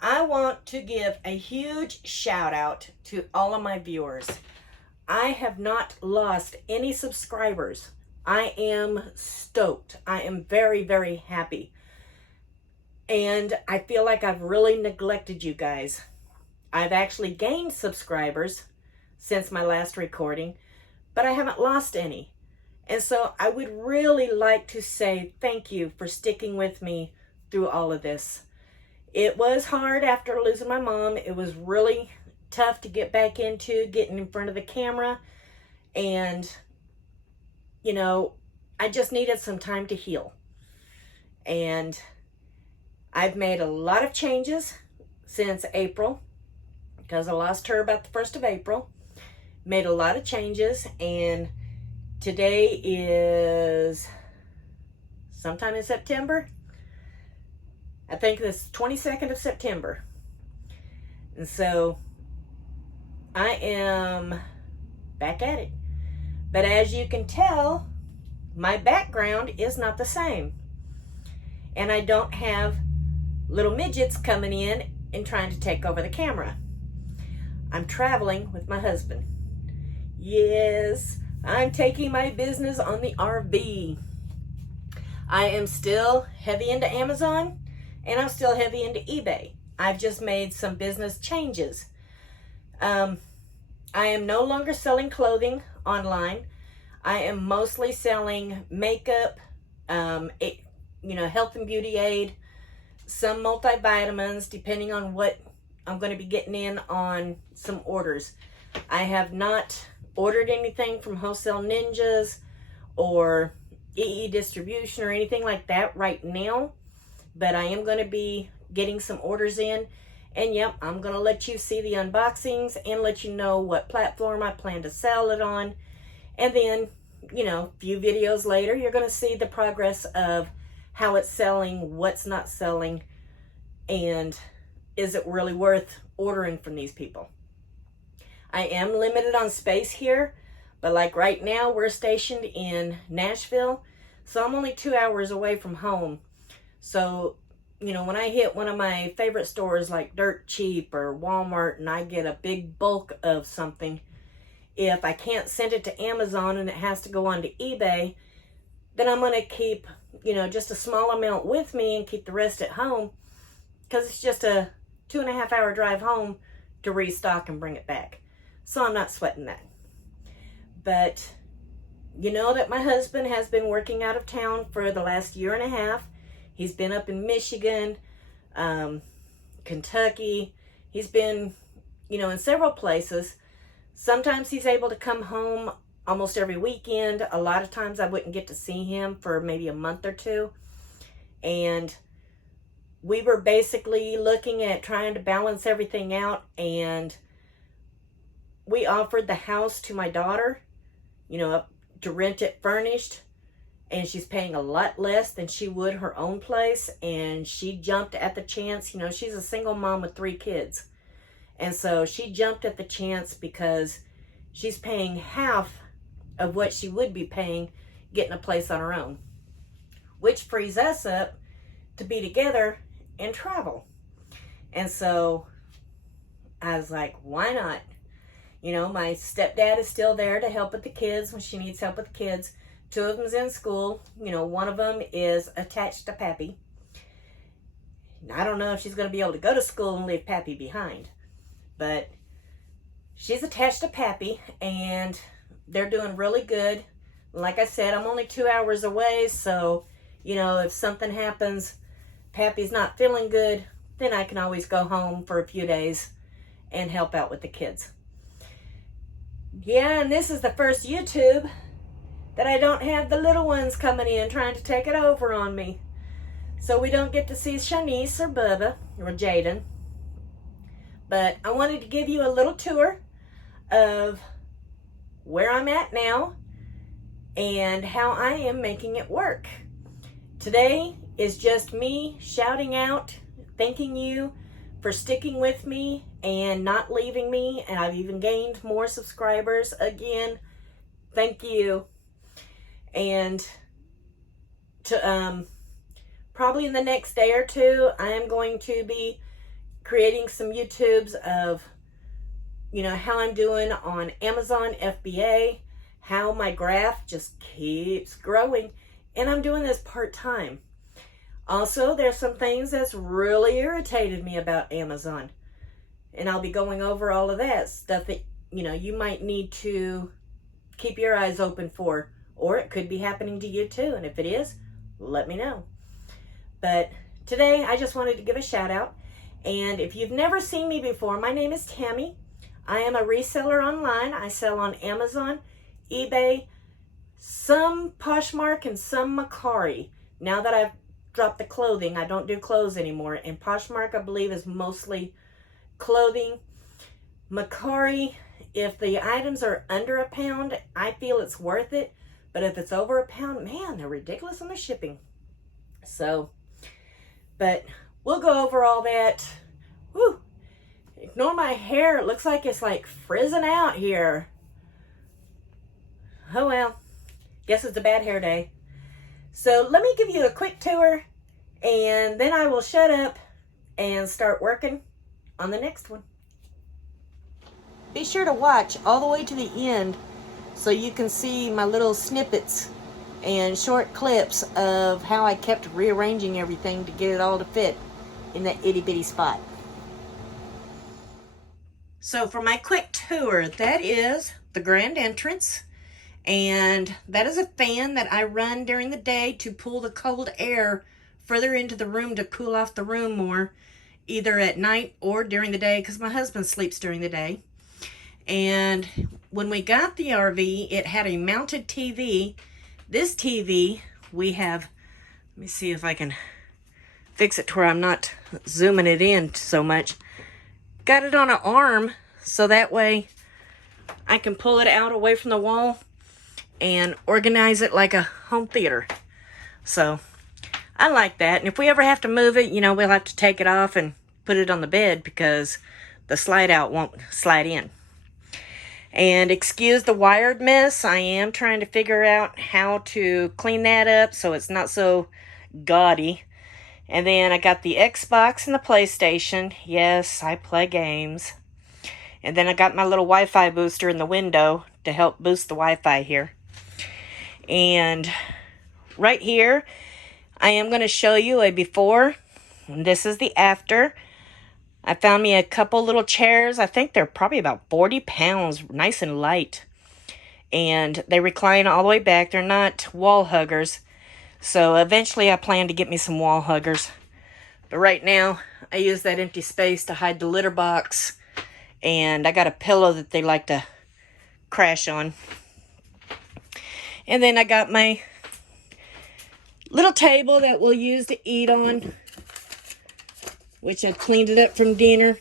I want to give a huge shout out to all of my viewers. I have not lost any subscribers. I am stoked. I am very, very happy. And I feel like I've really neglected you guys. I've actually gained subscribers since my last recording, but I haven't lost any. And so I would really like to say thank you for sticking with me through all of this. It was hard after losing my mom. It was really tough to get back into getting in front of the camera. And, you know, I just needed some time to heal. And I've made a lot of changes since April because I lost her about the 1st of April. Made a lot of changes, and today is sometime in September. I think it's 22nd of September. And so I am back at it. But as you can tell, my background is not the same. And I don't have little midgets coming in and trying to take over the camera. I'm traveling with my husband. Yes, I'm taking my business on the RV. I am still heavy into Amazon, and I'm still heavy into eBay. I've just made some business changes. I am no longer selling clothing online. I am mostly selling makeup, health and beauty aid, some multivitamins, depending on what I'm going to be getting in on some orders. I have not ordered anything from Wholesale Ninjas or EE Distribution or anything like that right now, but I am going to be getting some orders in, and yep, I'm going to let you see the unboxings and let you know what platform I plan to sell it on. And then, a few videos later, you're going to see the progress of how it's selling, what's not selling, and is it really worth ordering from these people. I am limited on space here, but like right now, we're stationed in Nashville, so I'm only 2 hours away from home. So, when I hit one of my favorite stores like Dirt Cheap or Walmart and I get a big bulk of something, if I can't send it to Amazon and it has to go on to eBay, then I'm going to keep, just a small amount with me and keep the rest at home, because it's just a 2.5 hour drive home to restock and bring it back. So I'm not sweating that. But you know that my husband has been working out of town for the last 1.5 years. He's been up in Michigan, Kentucky. He's been, in several places. Sometimes he's able to come home almost every weekend. A lot of times I wouldn't get to see him for maybe a month or two. And we were basically looking at trying to balance everything out, and we offered the house to my daughter, to rent it furnished, and she's paying a lot less than she would her own place, and she jumped at the chance. She's a single mom with 3 kids, and so she jumped at the chance because she's paying half of what she would be paying getting a place on her own, which frees us up to be together and travel. And so I was like, why not? My stepdad is still there to help with the kids when she needs help with the kids. 2 of them's in school. One of them is attached to Pappy. I don't know if she's going to be able to go to school and leave Pappy behind, but she's attached to Pappy, and they're doing really good. Like I said, I'm only 2 hours away, so, if something happens, Pappy's not feeling good, then I can always go home for a few days and help out with the kids. Yeah, and this is the first YouTube that I don't have the little ones coming in trying to take it over on me. So we don't get to see Shanice or Bubba or Jaden. But I wanted to give you a little tour of where I'm at now and how I am making it work. Today is just me shouting out, thanking you for sticking with me and not leaving me. And I've even gained more subscribers again. Thank you. And to probably in the next day or two, I am going to be creating some YouTubes of, you know, how I'm doing on Amazon FBA, how my graph just keeps growing, and I'm doing this part-time. Also, there's some things that's really irritated me about Amazon, and I'll be going over all of that stuff that, you know, you might need to keep your eyes open for, or it could be happening to you too, and if it is, let me know. But today, I just wanted to give a shout out, and if you've never seen me before, my name is Tammy. I am a reseller online. I sell on Amazon, eBay, some Poshmark, and some Mercari. Now that I've dropped the clothing, I don't do clothes anymore. And Poshmark, I believe, is mostly clothing. Mercari, if the items are under a pound, I feel it's worth it. But if it's over a pound, man, they're ridiculous on the shipping. So, but we'll go over all that. Whew. Ignore my hair. It looks like it's like frizzing out here. Oh well. Guess it's a bad hair day. So let me give you a quick tour, and then I will shut up and start working on the next one. Be sure to watch all the way to the end so you can see my little snippets and short clips of how I kept rearranging everything to get it all to fit in that itty bitty spot. So for my quick tour, that is the grand entrance, and that is a fan that I run during the day to pull the cold air further into the room to cool off the room more, either at night or during the day, because my husband sleeps during the day. And when we got the RV, it had a mounted TV. This TV we have, let me see if I can fix it to where I'm not zooming it in so much. Got it on an arm so that way I can pull it out away from the wall and organize it like a home theater. So I like that. And if we ever have to move it, you know, we'll have to take it off and put it on the bed because the slide out won't slide in. And excuse the wired mess. I am trying to figure out how to clean that up so it's not so gaudy. And then I got the Xbox and the PlayStation. Yes, I play games. And then I got my little Wi-Fi booster in the window to help boost the Wi-Fi here. And right here, I am going to show you a before. And this is the after. I found me a couple little chairs. I think they're probably about 40 pounds, nice and light. And they recline all the way back. They're not wall huggers. So eventually I plan to get me some wall huggers. But right now, I use that empty space to hide the litter box. And I got a pillow that they like to crash on. And then I got my little table that we'll use to eat on, which I cleaned it up from dinner.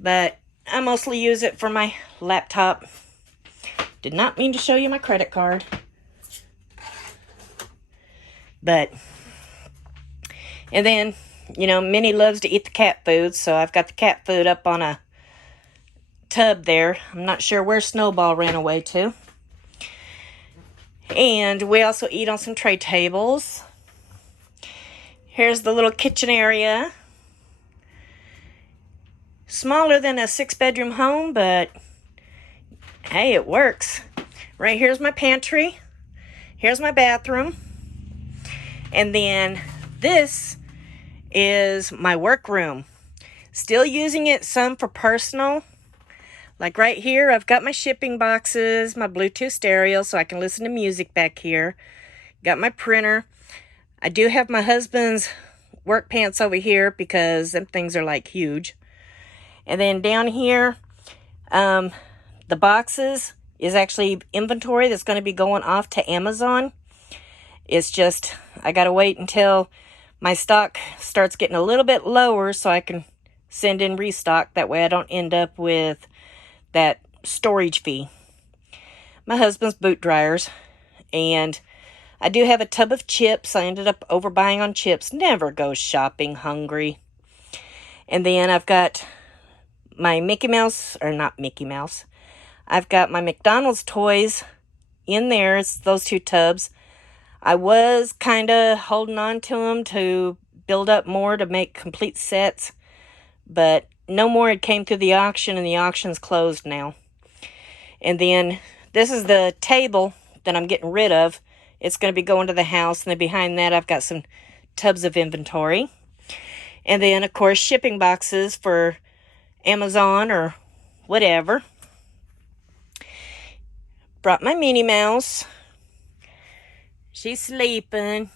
But I mostly use it for my laptop. Did not mean to show you my credit card. But, and then, you know, Minnie loves to eat the cat food, so I've got the cat food up on a tub there. I'm not sure where Snowball ran away to. And we also eat on some tray tables. Here's the little kitchen area. Smaller than a 6-bedroom home, but hey, it works. Right here's my pantry. Here's my bathroom. And then this is my workroom. Still using it some for personal. Like right here, I've got my shipping boxes, my Bluetooth stereo so I can listen to music back here. Got my printer. I do have my husband's work pants over here because them things are like huge. And then down here, the boxes is actually inventory that's going to be going off to Amazon. It's just, I got to wait until my stock starts getting a little bit lower so I can send in restock. That way I don't end up with that storage fee. My husband's boot dryers. And I do have a tub of chips. I ended up overbuying on chips. Never go shopping hungry. And then I've got my Mickey Mouse, or not Mickey Mouse. I've got my McDonald's toys in there. It's those two tubs. I was kind of holding on to them to build up more to make complete sets. but no more had came through the auction, and the auction's closed now. And then this is the table that I'm getting rid of. It's going to be going to the house, and then behind that I've got some tubs of inventory. And then, of course, shipping boxes for Amazon or whatever. Brought my Minnie Mouse. She's sleeping.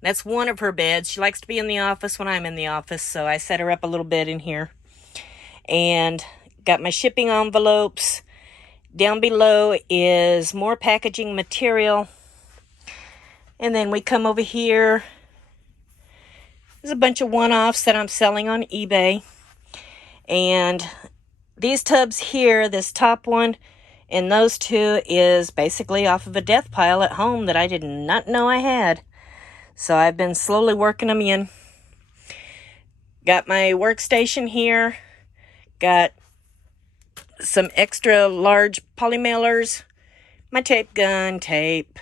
That's one of her beds. She likes to be in the office when I'm in the office, so I set her up a little bit in here. And got my shipping envelopes. Down below is more packaging material. And then we come over here. There's a bunch of one-offs that I'm selling on eBay. And these tubs here, this top one and those two, is basically off of a death pile at home that I did not know I had. So I've been slowly working them in. Got my workstation here. Got some extra large poly mailers. My tape gun, tape.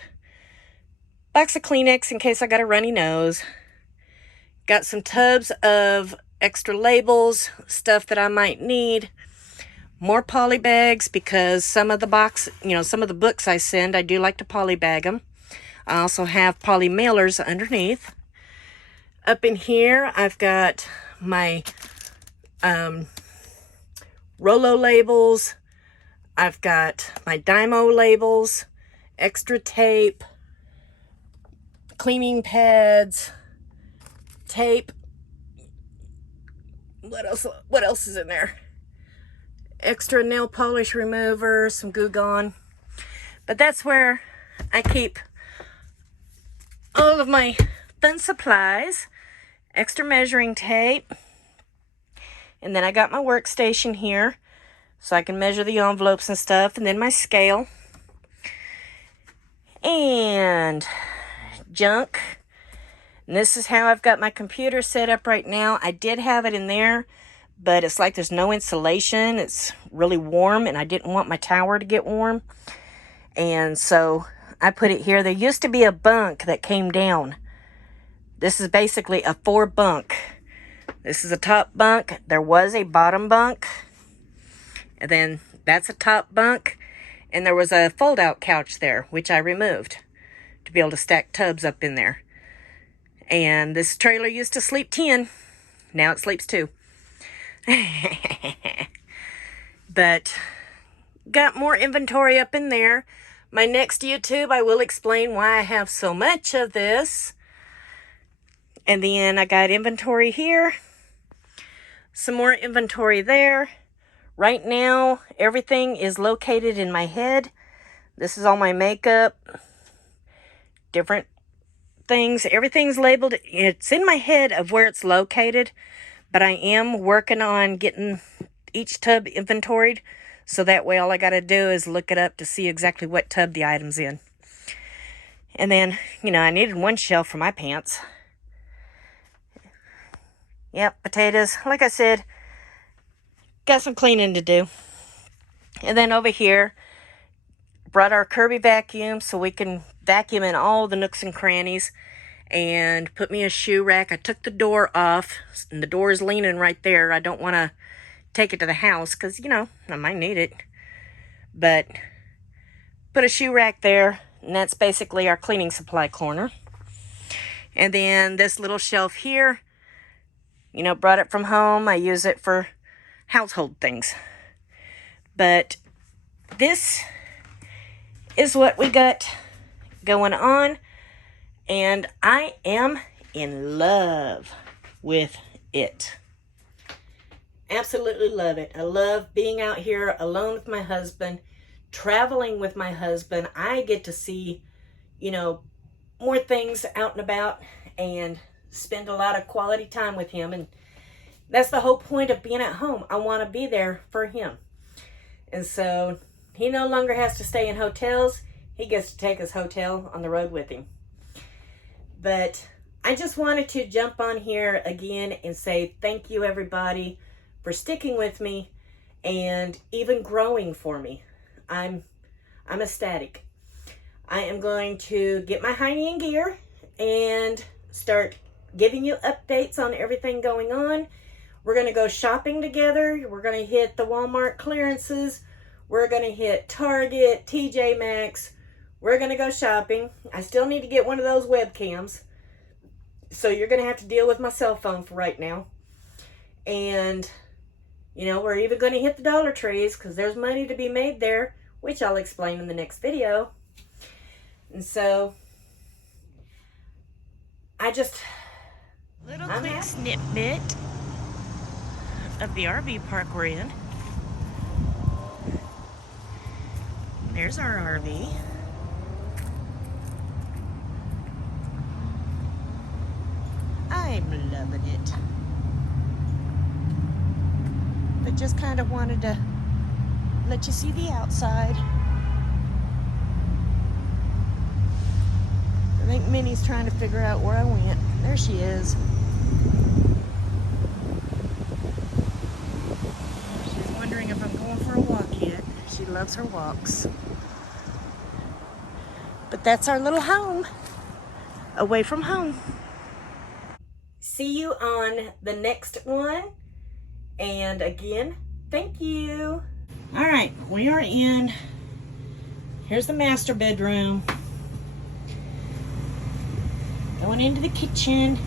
Box of Kleenex in case I got a runny nose. Got some tubs of extra labels, stuff that I might need. More poly bags because some of the some of the books I send, I do like to poly bag them. I also have poly mailers underneath. Up in here, I've got my Rolo labels. I've got my Dymo labels, extra tape, cleaning pads, tape. What else is in there? Extra nail polish remover, some Goo Gone. But that's where I keep all of my fun supplies. Extra measuring tape. And then I got my workstation here so I can measure the envelopes and stuff. And then my scale. And junk. And this is how I've got my computer set up right now. I did have it in there, but it's like there's no insulation. It's really warm, and I didn't want my tower to get warm. And so I put it here. There used to be a bunk that came down. This is basically a 4-bunk. This is a top bunk. There was a bottom bunk. And then that's a top bunk. And there was a fold-out couch there, which I removed to be able to stack tubs up in there. And this trailer used to sleep 10. Now it sleeps 2. But got more inventory up in there. My next YouTube, I will explain why I have so much of this. And then I got inventory here. Some more inventory there. Right now, everything is located in my head. This is all my makeup. Different things. Everything's labeled. It's in my head of where it's located. But I am working on getting each tub inventoried. So that way all I got to do is look it up to see exactly what tub the item's in. And then, I needed one shelf for my pants. Yep, potatoes. Like I said, got some cleaning to do. And then over here, brought our Kirby vacuum so we can vacuum in all the nooks and crannies. And put me a shoe rack. I took the door off, and the door is leaning right there. I don't want to take it to the house because, I might need it. But put a shoe rack there, and that's basically our cleaning supply corner. And then this little shelf here, brought it from home. I use it for household things. But this is what we got going on. And I am in love with it. Absolutely love it. I love being out here alone with my husband, traveling with my husband. I get to see, more things out and about and spend a lot of quality time with him. And that's the whole point of being at home. I want to be there for him. And so he no longer has to stay in hotels. He gets to take his hotel on the road with him. But I just wanted to jump on here again and say thank you, everybody, for sticking with me and even growing for me. I'm ecstatic. I am going to get my hiney in gear and start giving you updates on everything going on. We're going to go shopping together. We're going to hit the Walmart clearances. We're going to hit Target, TJ Maxx. We're going to go shopping. I still need to get one of those webcams. So you're going to have to deal with my cell phone for right now. And, you know, we're even going to hit the Dollar Trees because there's money to be made there, which I'll explain in the next video. And so, Little quick snippet of the RV park we're in. There's our RV. I'm loving it. But just kind of wanted to let you see the outside. I think Minnie's trying to figure out where I went. There she is. She's wondering if I'm going for a walk yet. She loves her walks. But that's our little home. Away from home. See you on the next one. And again, thank you. All right, we are in. Here's the master bedroom. Going into the kitchen.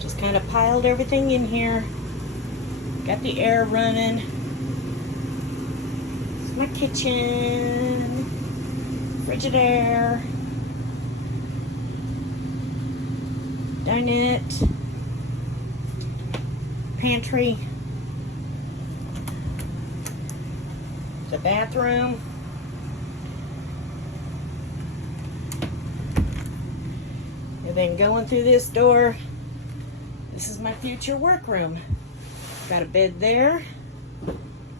Just kind of piled everything in here. Got the air running. This is my kitchen. Frigidaire. Dinette. Pantry. The bathroom. And then going through this door, this is my future workroom. Got a bed there.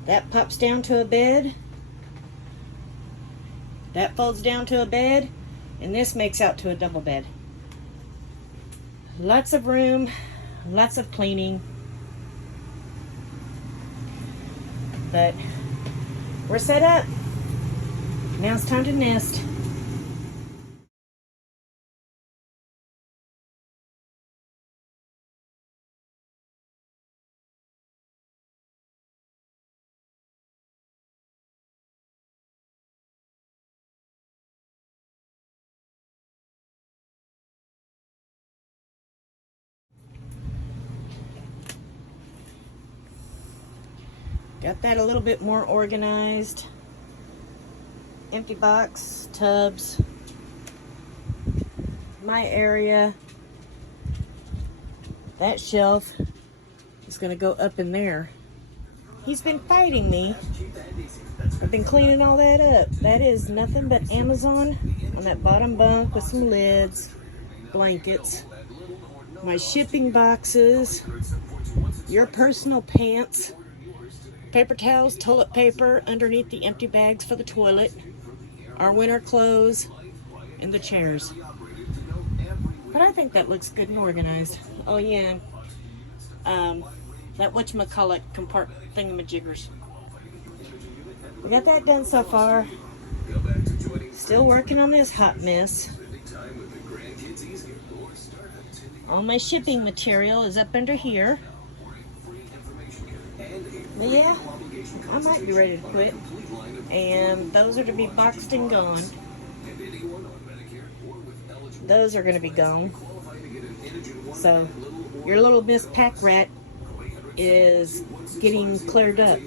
That pops down to a bed. That folds down to a bed. And this makes out to a double bed. Lots of room, lots of cleaning. But we're set up. Now it's time to nest. Got that a little bit more organized. Empty box, tubs. My area. That shelf is going to go up in there. He's been fighting me. I've been cleaning all that up. That is nothing but Amazon on that bottom bunk with some lids, blankets, my shipping boxes, your personal pants, paper towels, toilet paper underneath the empty bags for the toilet, our winter clothes, and the chairs. But I think that looks good and organized. Oh yeah, that whatchamacallit thingamajiggers. We got that done so far. Still working on this hot mess. All my shipping material is up under here. But yeah, I might be ready to quit. And those are to be boxed and gone. Those are going to be gone. So your little Miss Pack Rat is getting cleared up.